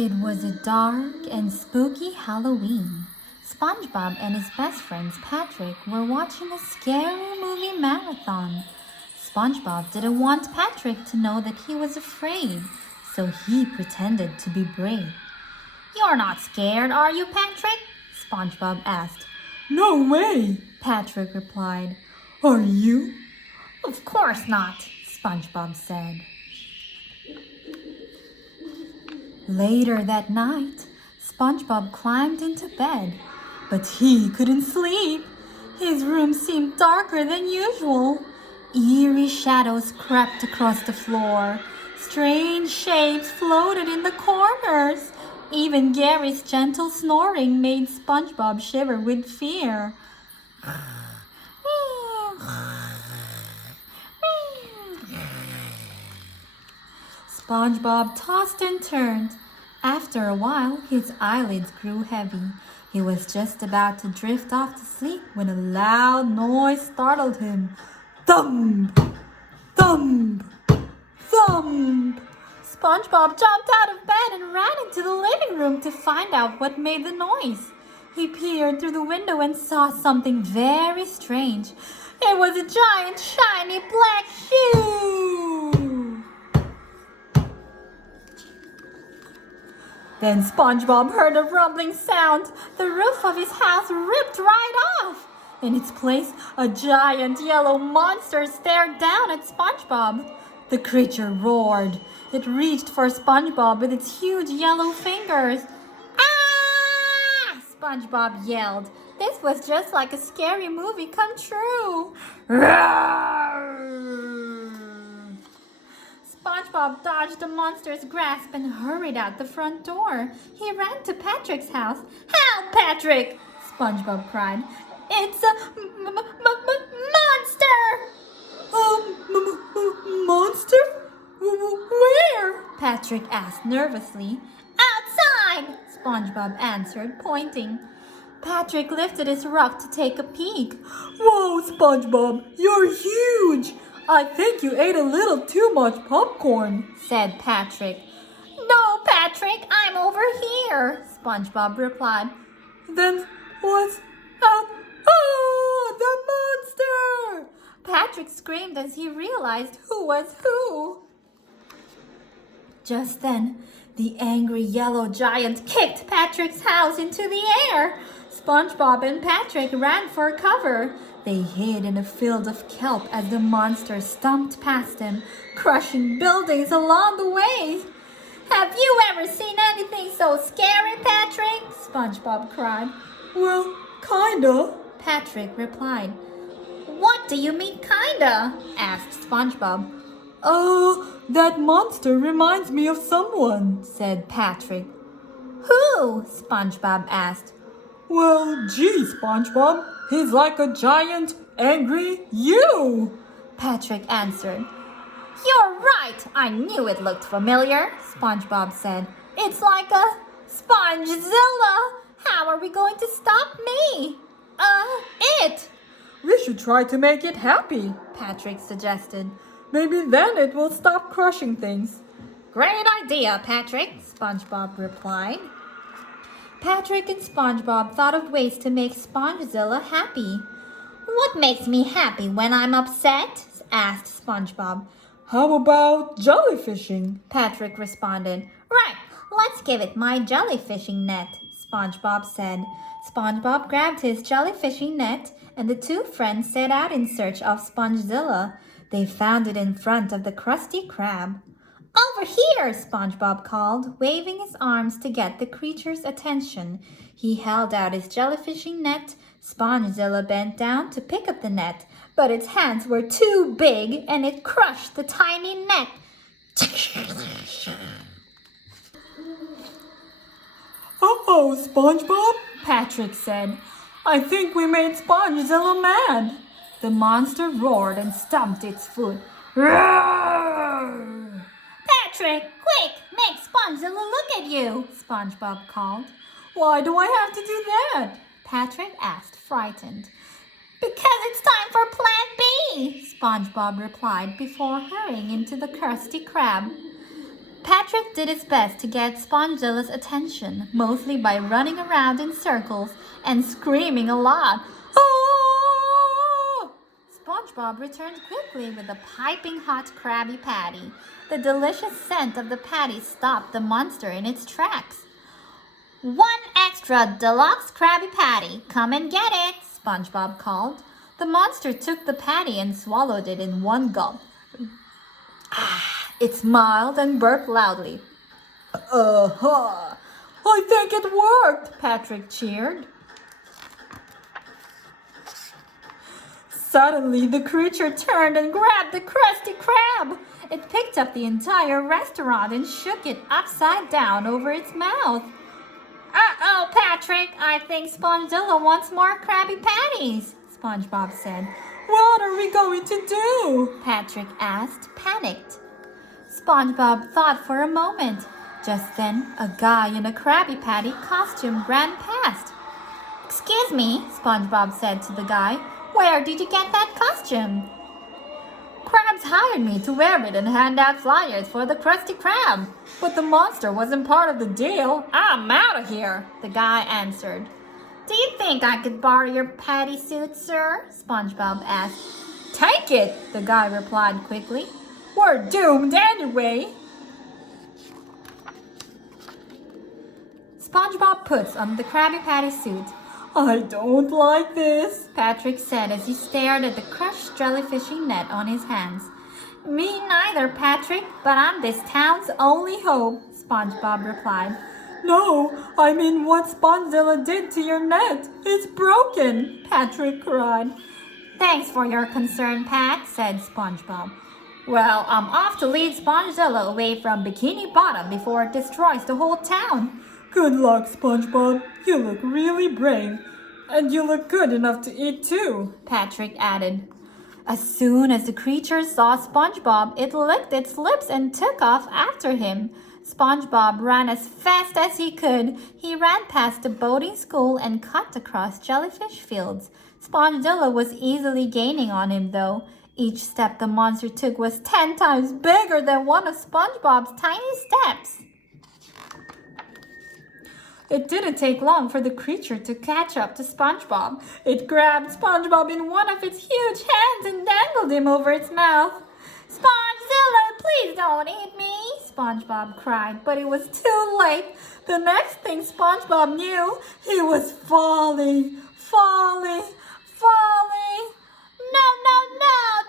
It was a dark and spooky Halloween. SpongeBob and his best friend Patrick were watching a scary movie marathon. SpongeBob didn't want Patrick to know that he was afraid, so he pretended to be brave. "You're not scared, are you, Patrick?" SpongeBob asked. "No way," Patrick replied. "Are you?" "Of course not," SpongeBob said. Later that night, SpongeBob climbed into bed, but he couldn't sleep. His room seemed darker than usual. Eerie shadows crept across the floor. Strange shapes floated in the corners. Even Gary's gentle snoring made SpongeBob shiver with fear. SpongeBob tossed and turned. After a while, his eyelids grew heavy. He was just about to drift off to sleep when a loud noise startled him. Thump! Thump! Thump! SpongeBob jumped out of bed and ran into the living room to find out what made the noise. He peered through the window and saw something very strange. It was a giant, shiny black shoe! Then SpongeBob heard a rumbling sound. The roof of his house ripped right off. In its place, a giant yellow monster stared down at SpongeBob. The creature roared. It reached for SpongeBob with its huge yellow fingers. "Ah!" SpongeBob yelled. This was just like a scary movie come true. SpongeBob dodged the monster's grasp and hurried out the front door. He ran to Patrick's house. "Help, Patrick!" SpongeBob cried. "It's a monster!" Monster? Where?" Patrick asked nervously. "Outside!" SpongeBob answered, pointing. Patrick lifted his rock to take a peek. "Whoa, SpongeBob, you're huge! I think you ate a little too much popcorn," said Patrick. "No, Patrick, I'm over here," SpongeBob replied. "Then what's out? Oh, the monster!" Patrick screamed as he realized who was who. Just then, the angry yellow giant kicked Patrick's house into the air. SpongeBob and Patrick ran for cover. They hid in a field of kelp as the monster stomped past them, crushing buildings along the way. "Have you ever seen anything so scary, Patrick?" SpongeBob cried. "Well, kinda," Patrick replied. "What do you mean, kinda?" asked SpongeBob. That monster reminds me of someone," said Patrick. "Who?" SpongeBob asked. "Well, gee, SpongeBob, he's like a giant, angry you," Patrick answered. "You're right, I knew it looked familiar," SpongeBob said. "It's like a Spongezilla. How are we going to stop me? It." "We should try to make it happy," Patrick suggested. "Maybe then it will stop crushing things." "Great idea, Patrick," SpongeBob replied. Patrick and SpongeBob thought of ways to make Spongezilla happy. "What makes me happy when I'm upset?" asked SpongeBob. "How about jellyfishing?" Patrick responded. "Right, let's give it my jellyfishing net," SpongeBob said. SpongeBob grabbed his jellyfishing net, and the two friends set out in search of Spongezilla. They found it in front of the Krusty Krab. "Over here!" SpongeBob called, waving his arms to get the creature's attention. He held out his jellyfishing net. Spongezilla bent down to pick up the net, but its hands were too big and it crushed the tiny net. "Uh-oh, SpongeBob," Patrick said. "I think we made Spongezilla mad." The monster roared and stamped its foot. "Roar!" "Patrick, quick, make Spongezilla look at you," SpongeBob called. "Why do I have to do that?" Patrick asked, frightened. "Because it's time for Plan B," SpongeBob replied before hurrying into the Krusty Krab. Patrick did his best to get Spongezilla's attention, mostly by running around in circles and screaming a lot. Ah! SpongeBob returned quickly with a piping hot Krabby Patty. The delicious scent of the patty stopped the monster in its tracks. "One extra deluxe Krabby Patty. Come and get it," SpongeBob called. The monster took the patty and swallowed it in one gulp. It smiled and burped loudly. I think it worked, Patrick cheered. Suddenly, the creature turned and grabbed the Krusty Krab. It picked up the entire restaurant and shook it upside down over its mouth. "Uh-oh, Patrick, I think Spongezilla wants more Krabby Patties," SpongeBob said. What are we going to do? Patrick asked, panicked. SpongeBob thought for a moment. Just then, a guy in a Krabby Patty costume ran past. "Excuse me," SpongeBob said to the guy. "Where did you get that costume?" "Krabs hired me to wear it and hand out flyers for the Krusty Krab. But the monster wasn't part of the deal. I'm out of here," the guy answered. "Do you think I could borrow your patty suit, sir?" SpongeBob asked. "Take it," the guy replied quickly. "We're doomed anyway." SpongeBob puts on the Krabby Patty suit. I don't like this, Patrick said as he stared at the crushed jellyfishing net on his hands. "Me neither, Patrick, but I'm this town's only hope," SpongeBob replied. No, I mean what Spongezilla did to your net. It's broken, Patrick cried. "Thanks for your concern, Pat," said SpongeBob. "Well, I'm off to lead Spongezilla away from Bikini Bottom before it destroys the whole town." Good luck, SpongeBob. You look really brave. And you look good enough to eat too, Patrick added. As soon as the creature saw SpongeBob, it licked its lips and took off after him. SpongeBob ran as fast as he could. He ran past the boating school and cut across jellyfish fields. Spongezilla was easily gaining on him, though. Each step the monster took was 10 times bigger than one of SpongeBob's tiny steps. It didn't take long for the creature to catch up to SpongeBob. It grabbed SpongeBob in one of its huge hands and dangled him over its mouth. "Spongezilla, please don't eat me," SpongeBob cried, but it was too late. The next thing SpongeBob knew, he was falling. "No,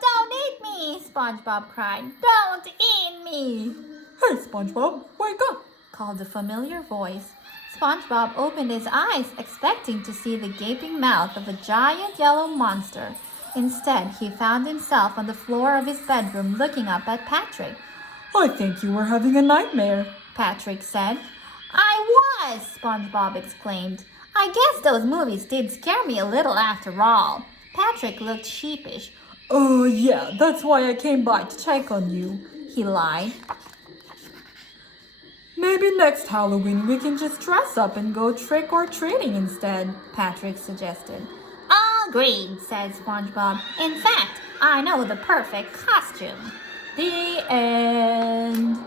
don't eat me," SpongeBob cried. "Don't eat me." Hey, SpongeBob, wake up, called a familiar voice. SpongeBob opened his eyes, expecting to see the gaping mouth of a giant yellow monster. Instead, he found himself on the floor of his bedroom looking up at Patrick. I think you were having a nightmare, Patrick said. "I was," SpongeBob exclaimed. "I guess those movies did scare me a little after all." Patrick looked sheepish. Oh, yeah, that's why I came by to check on you, he lied. Maybe next Halloween we can just dress up and go trick-or-treating instead, Patrick suggested. "Agreed," said SpongeBob. "In fact, I know the perfect costume." The end.